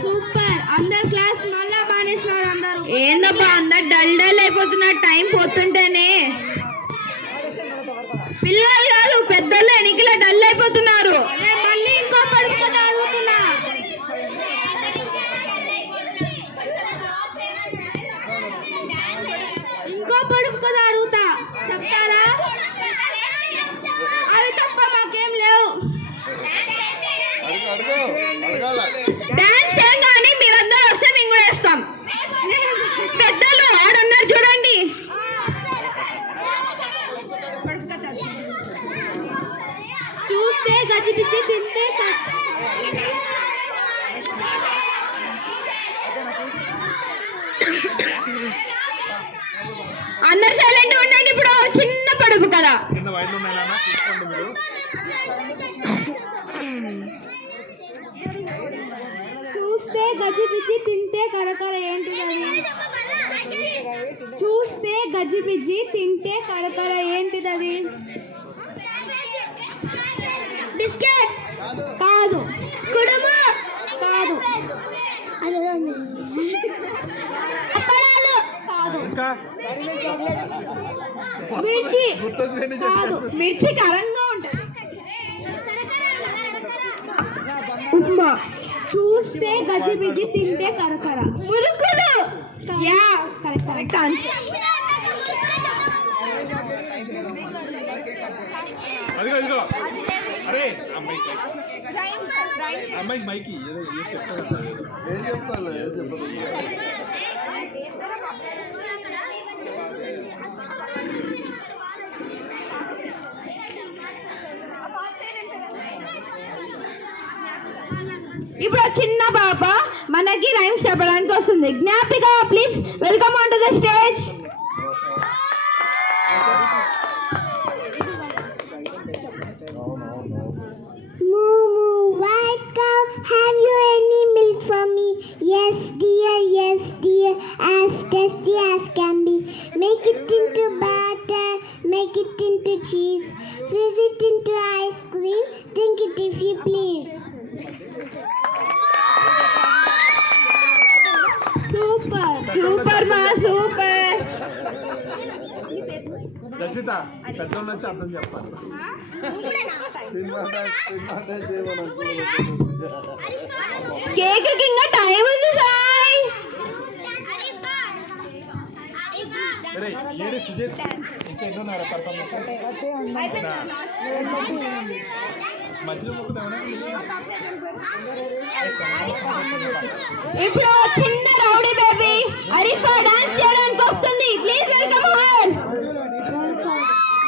Super అందరు class మళ్ళా బానేస్తున్నారు అందరూ. ఏందబ్బా అందరు డల్ డల్ అయిపోతున్నారు టైం పోతుంటేనే. పిల్లలు కాదు పెద్దలు ఎన్నికల డల్ అయిపోతున్నారు. మళ్ళీ ఇంకో పడుకుని అడుగుతున్నా. ఇంకో పడుకు కదా అడుగుతా చెప్తారా? అవి తప్ప మాకేం లేవు. డాన్స్ ఏం కానీ మీరందరూ వస్తే మేము కూడా వేస్తాం. పెద్దలు ఆడున్నారు చూడండి. చూస్తే గజిబిజి తింటే అందరు సైలెంట్ ఉండండి. ఇప్పుడు చిన్న పడుపు కదా. చూస్తే గజిబిజి తింటే కరకర ఏంటిది? చూస్తే గజిబిజి తింటే కరకర ఏంటిది? బిస్కెట్ కాదు, కుడుము కాదు, అప్పడాలు కాదు, మిర్చి కాదు. మిర్చి కరంగా ఉంటుంది. ఉప్మా. చూస్తే గజిబిజి తింటే కరకర. మురుకులు. Yeah correct answer. అరే అమ్మాయికి మైకి చెప్తాను. ఏం చెప్తాను ఏం చెప్పదు. ఇప్పుడు చిన్న పాప మనకి రైమ్స్ చెప్పడానికి వస్తుంది. Gnapika please welcome on to the stage. White cow, have you any milk for me? Yes dear, as tasty as can be. Make it into butter, make it into cheese, freeze it into ice cream, drink it if you please. Super మా super. దర్శిత పెద్దోళ్ళ నుంచి అర్థం చెప్పాలి. Cake ఇంకా time ఉంది సాయ్. ఏడు సుజిత్ ఇంకా ఎన్నో పర్ఫార్మెన్స్ మధ్యలో ఇప్పుడు చిన్న